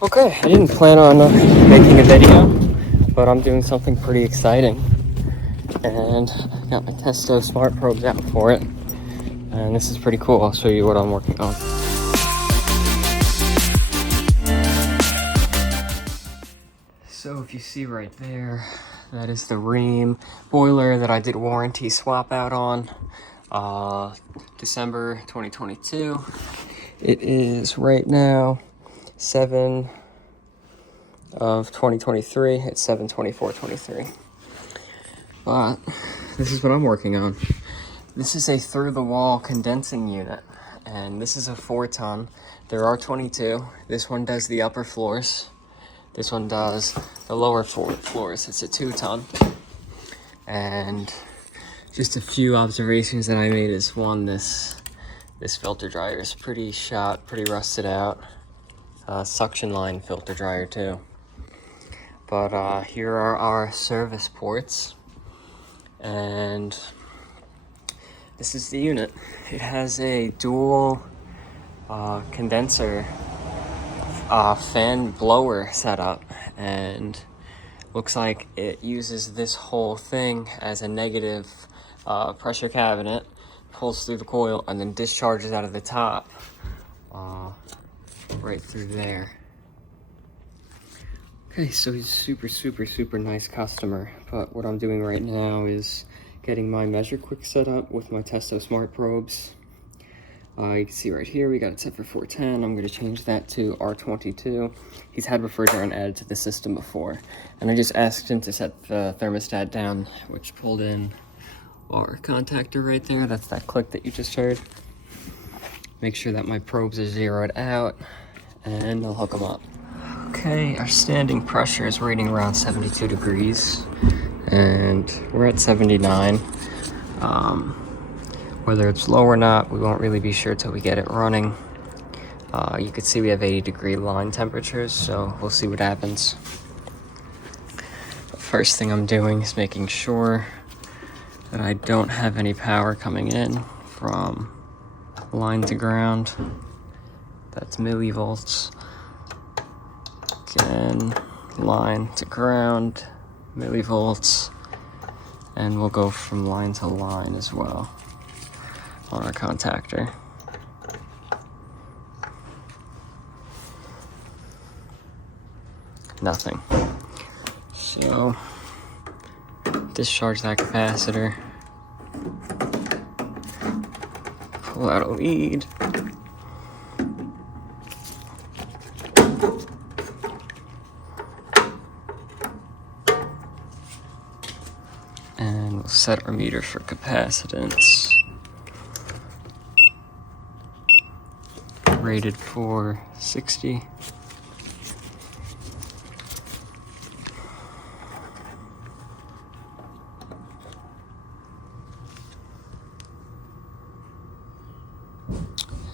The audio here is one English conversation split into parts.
Okay, I didn't plan on making a video, but I'm doing something pretty exciting. And I got my Testo smart probes out for it. And this is pretty cool. I'll show you what I'm working on. So if you see right there, that is the Ream boiler that I did warranty swap out on December 2022. It is right now 7 of 2023. It's 7/24/23. But this is what I'm working on. This is a through-the-wall condensing unit, and this is a 4-ton. There are 22. This one does the upper floors. This one does the lower floors. It's a 2-ton. And just a few observations that I made is, one, this filter dryer is pretty shot, pretty rusted out. Suction line filter dryer too. But here are our service ports, and this is the unit. It has a dual condenser fan blower setup, and looks like it uses this whole thing as a negative pressure cabinet, pulls through the coil, and then discharges out of the top right through there. Okay, so he's super nice customer, but what I'm doing right now is getting my measure quick set up with my Testo smart probes. You can see right here, we got it set for 410. I'm gonna change that to R22. He's had refrigerant added to the system before, and I just asked him to set the thermostat down, which pulled in our contactor right there. That's that click that you just heard. Make sure that my probes are zeroed out, and I'll hook them up. Okay, our standing pressure is reading around 72 degrees, and we're at 79. Whether it's low or not, we won't really be sure till we get it running. You can see we have 80-degree line temperatures, so we'll see what happens. The first thing I'm doing is making sure that I don't have any power coming in from line to ground. That's millivolts. Again, line to ground, millivolts, and we'll go from line to line as well on our contactor. Nothing. So discharge that capacitor, pull out a lead, and we'll set our meter for capacitance. Rated for 60.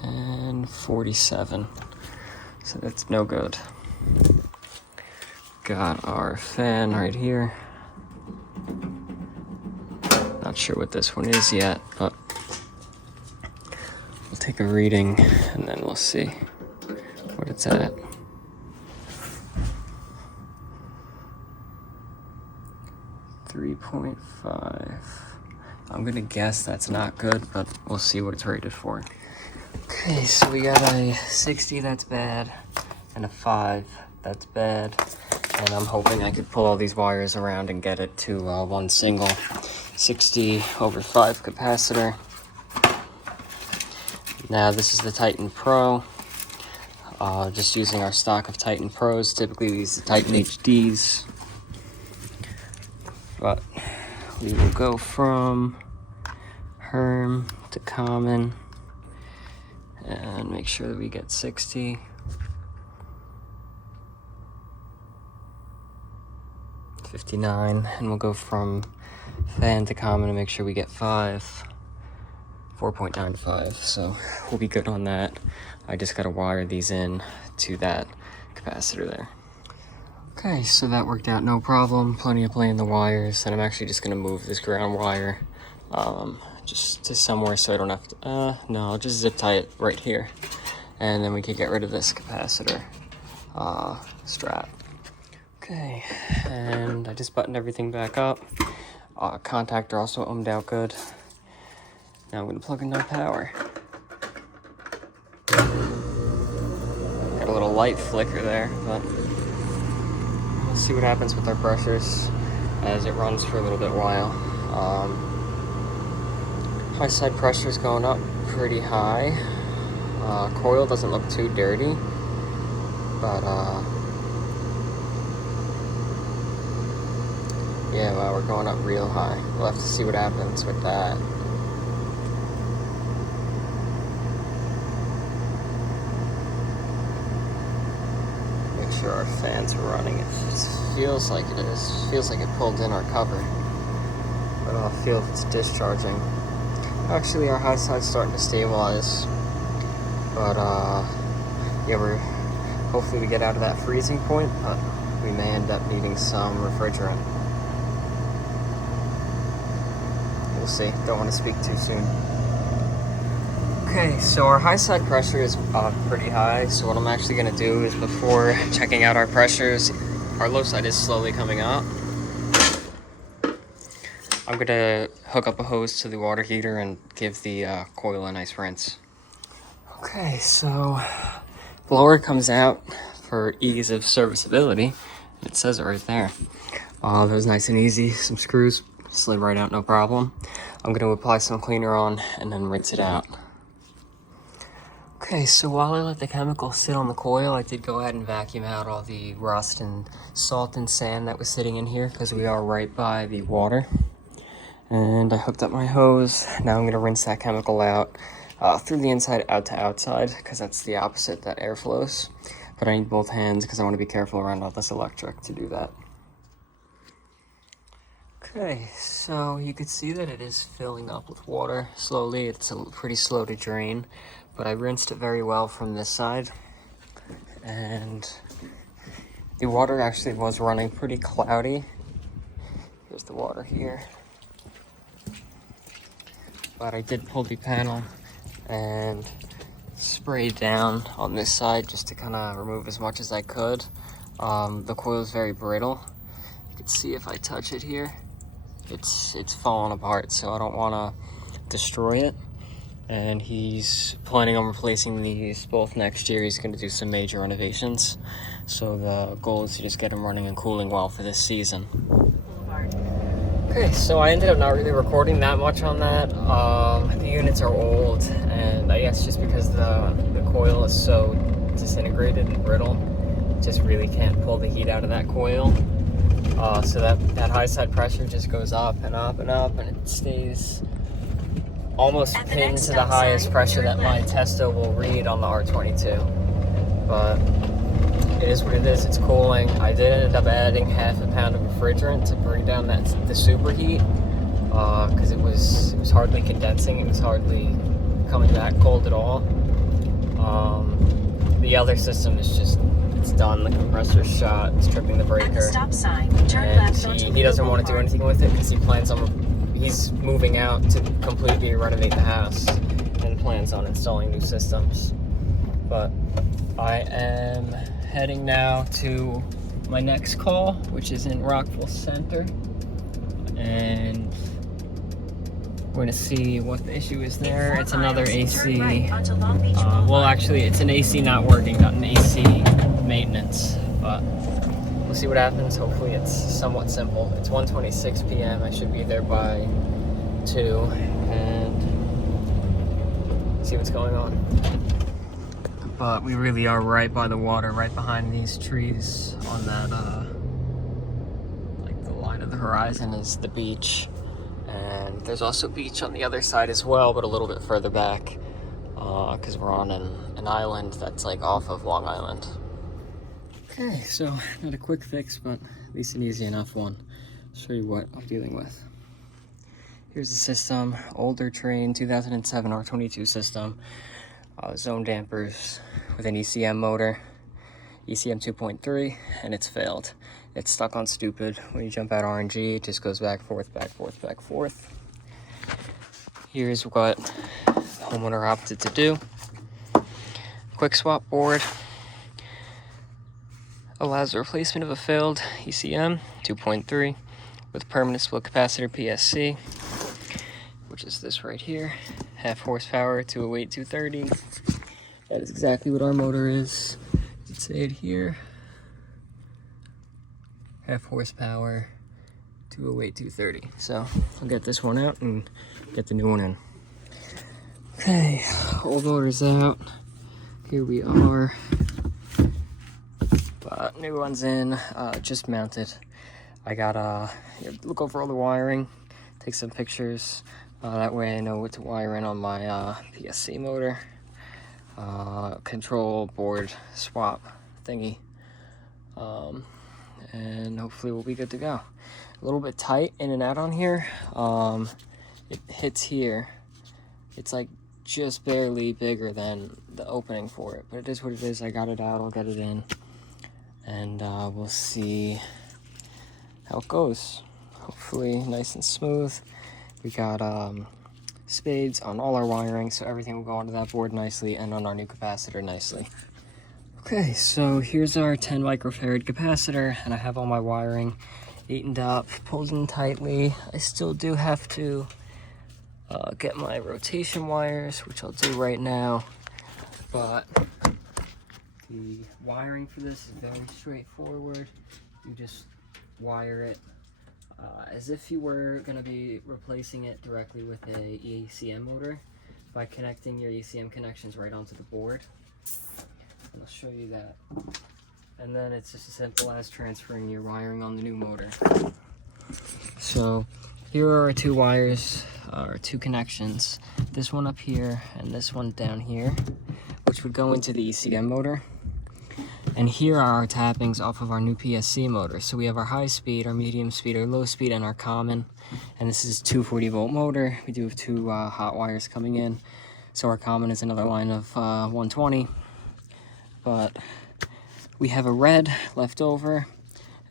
And 47. So that's no good. Got our fan right here. Not sure what this one is yet, but we'll take a reading and then we'll see what it's at. .5. I'm gonna guess that's not good, but we'll see what it's rated for. Okay, so we got a 60, that's bad, and a 5, that's bad. And I'm hoping I could pull all these wires around and get it to one single 60/5 capacitor. Now this is the Titan Pro. Just using our stock of Titan Pros. Typically we use the Titan HDs, but we will go from Herm to Common and make sure that we get 60. 59, and we'll go from fan to common and make sure we get 4.95, so we'll be good on that. I just gotta wire these in to that capacitor there. Okay, so that worked out no problem. Plenty of play in the wires, and I'm actually just gonna move this ground wire just to somewhere so I don't have to, no, I'll just zip tie it right here, and then we can get rid of this capacitor. strap. Okay, and I just buttoned everything back up. Contactor also ohmed out good. Now I'm gonna plug in our power. Got a little light flicker there, but we'll see what happens with our pressures as it runs for a little bit while. High side pressure is going up pretty high. Coil doesn't look too dirty, but yeah, well, we're going up real high. We'll have to see what happens with that. Make sure our fans are running. It feels like it is. Feels like it pulled in our cover, but I'll feel if it's discharging. Actually, our high side's starting to stabilize, but yeah, hopefully we get out of that freezing point, but we may end up needing some refrigerant. We'll see. Don't want to speak too soon. Okay, so our high side pressure is pretty high, so what I'm actually going to do is, before checking out our pressures, our low side is slowly coming up. I'm going to hook up a hose to the water heater and give the coil a nice rinse. Okay, so blower comes out for ease of serviceability. It says it right there. That was nice and easy. Some screws slid right out, no problem. I'm going to apply some cleaner on and then rinse it out. Okay, so while I let the chemical sit on the coil, I did go ahead and vacuum out all the rust and salt and sand that was sitting in here, because we are right by the water. And I hooked up my hose. Now I'm going to rinse that chemical out through the inside out to outside, because that's the opposite that air flows. But I need both hands because I want to be careful around all this electric to do that. Okay, so you can see that it is filling up with water slowly. It's pretty slow to drain, but I rinsed it very well from this side. And the water actually was running pretty cloudy. Here's the water here. But I did pull the panel and spray down on this side just to kind of remove as much as I could. The coil is very brittle. You can see if I touch it here, it's falling apart, so I don't want to destroy it. And he's planning on replacing these both next year. He's going to do some major renovations, so the goal is to just get him running and cooling well for this season. Okay, so I ended up not really recording that much on that. The units are old, and I guess just because the coil is so disintegrated and brittle, just really can't pull the heat out of that coil. So that high side pressure just goes up and up and up, and it stays almost pinned to the highest pressure that my testo will read on the R22. But it is what it is. It's cooling. I did end up adding half a pound of refrigerant to bring down the superheat, because it was hardly condensing. It was hardly coming back cold at all. The other system is just, it's done. The compressor's shot. It's tripping the breaker. Stop sign. Turn left onto he doesn't want to do anything with it because he's moving out to completely renovate the house and plans on installing new systems. But I am heading now to my next call, which is in Rockville Center, and we're going to see what the issue is there. It's another AC. Well, actually, it's an AC not working, not an AC maintenance, but we'll see what happens. Hopefully it's somewhat simple. It's 1:26 p.m. I should be there by 2 and see what's going on. But we really are right by the water, right behind these trees on that, like the line of the horizon is the beach. And there's also beach on the other side as well, but a little bit further back, because we're on an island that's like off of Long Island. Okay, so not a quick fix, but at least an easy enough one. I'll show you what I'm dealing with. Here's the system, older train, 2007 R22 system. Zone dampers with an ECM motor, ECM 2.3, and it's failed. It's stuck on stupid. When you jump out RNG, it just goes back, forth, back, forth, back, forth. Here's what the homeowner opted to do. Qwikswap board. allows the replacement of a failed ECM 2.3 with permanent split capacitor PSC, which is this right here, half horsepower, 208, 230. That is exactly what our motor is. You can say it here. Half horsepower, 208, 230. So I'll get this one out and get the new one in. Okay, old motor's out. Here we are. But new one's in, just mounted. I gotta look over all the wiring, take some pictures. That way I know what to wire in on my PSC motor. Control board swap thingy. And hopefully we'll be good to go. A little bit tight in and out on here. It hits here. It's like just barely bigger than the opening for it, but it is what it is. I got it out, I'll get it in, and we'll see how it goes. Hopefully nice and smooth. We got spades on all our wiring, so everything will go onto that board nicely and on our new capacitor nicely. Okay, so here's our 10 microfarad capacitor, and I have all my wiring eightened up, pulled in tightly. I still do have to get my rotation wires, which I'll do right now, but the wiring for this is very straightforward. You just wire it as if you were going to be replacing it directly with a ECM motor by connecting your ECM connections right onto the board. And I'll show you that. And then it's just as simple as transferring your wiring on the new motor. So here are our two wires, our two connections. This one up here and this one down here, which would go into the ECM motor. And here are our tappings off of our new PSC motor. So we have our high speed, our medium speed, our low speed, and our common. And this is 240 volt motor. We do have two hot wires coming in. So our common is another line of 120. But we have a red left over,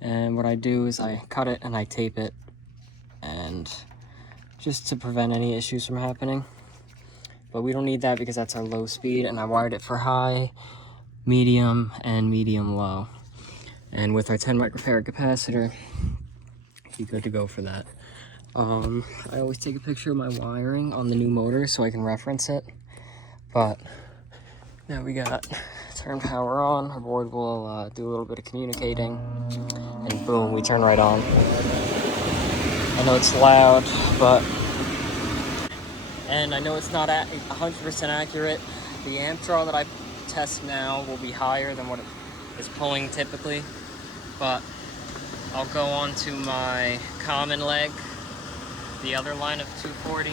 and what I do is I cut it and I tape it, and just to prevent any issues from happening. But we don't need that because that's our low speed, and I wired it for high, medium, and medium low. And with our 10 microfarad capacitor, you're good to go for that. I always take a picture of my wiring on the new motor so I can reference it. But now we got turn power on, our board will do a little bit of communicating, and boom, we turn right on. I know it's loud, and I know it's not 100% accurate. The amp draw that I test now will be higher than what it is pulling typically, but I'll go on to my common leg, the other line of 240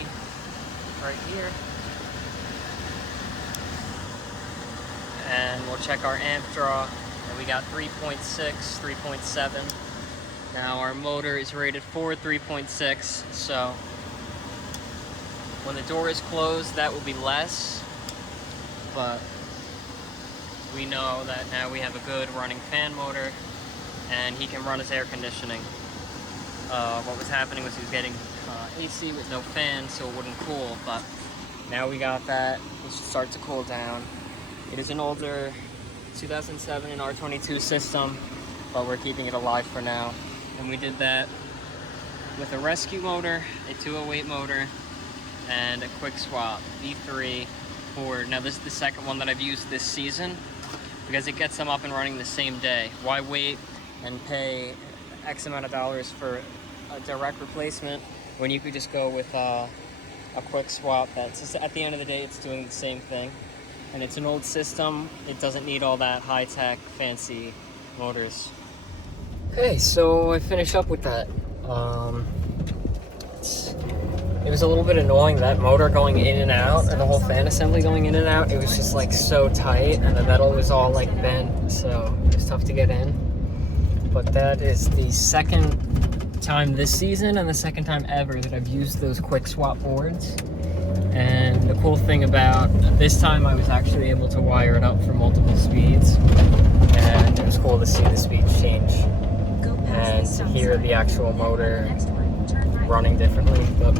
right here. And we'll check our amp draw, and we got 3.6, 3.7. Now our motor is rated for 3.6, so when the door is closed, that will be less, but we know that now we have a good running fan motor, and he can run his air conditioning. What was happening was he was getting AC with no fan, so it wouldn't cool, but now we got that. It should start to cool down. It is an older 2007 R22 system, but we're keeping it alive for now. And we did that with a rescue motor, a 208 motor, and a Qwikswap V3 board. Now this is the second one that I've used this season because it gets them up and running the same day. Why wait and pay X amount of dollars for a direct replacement when you could just go with a Qwikswap that's just, at the end of the day, it's doing the same thing. And it's an old system. It doesn't need all that high-tech, fancy motors. Okay, so I finished up with that. It was a little bit annoying, that motor going in and out, and the whole fan assembly going in and out. It was just like so tight, and the metal was all like bent, so it was tough to get in. But that is the second time this season and the second time ever that I've used those Qwikswap boards. And the cool thing about this time, I was actually able to wire it up for multiple speeds, and it was cool to see the speeds change and to hear the actual motor running differently. But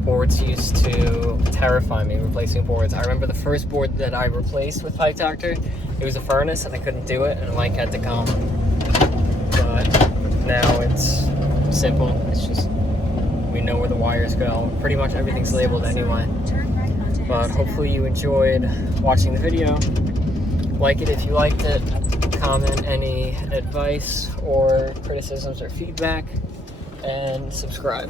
Boards used to terrify me, replacing boards. I remember the first board that I replaced with pipe tactor, it was a furnace and I couldn't do it, and Mike had to come. But now it's simple. It's just, we know where the wires go. Pretty much everything's labeled anyway. But hopefully you enjoyed watching the video. Like it if you liked it. Comment any advice or criticisms or feedback. And subscribe.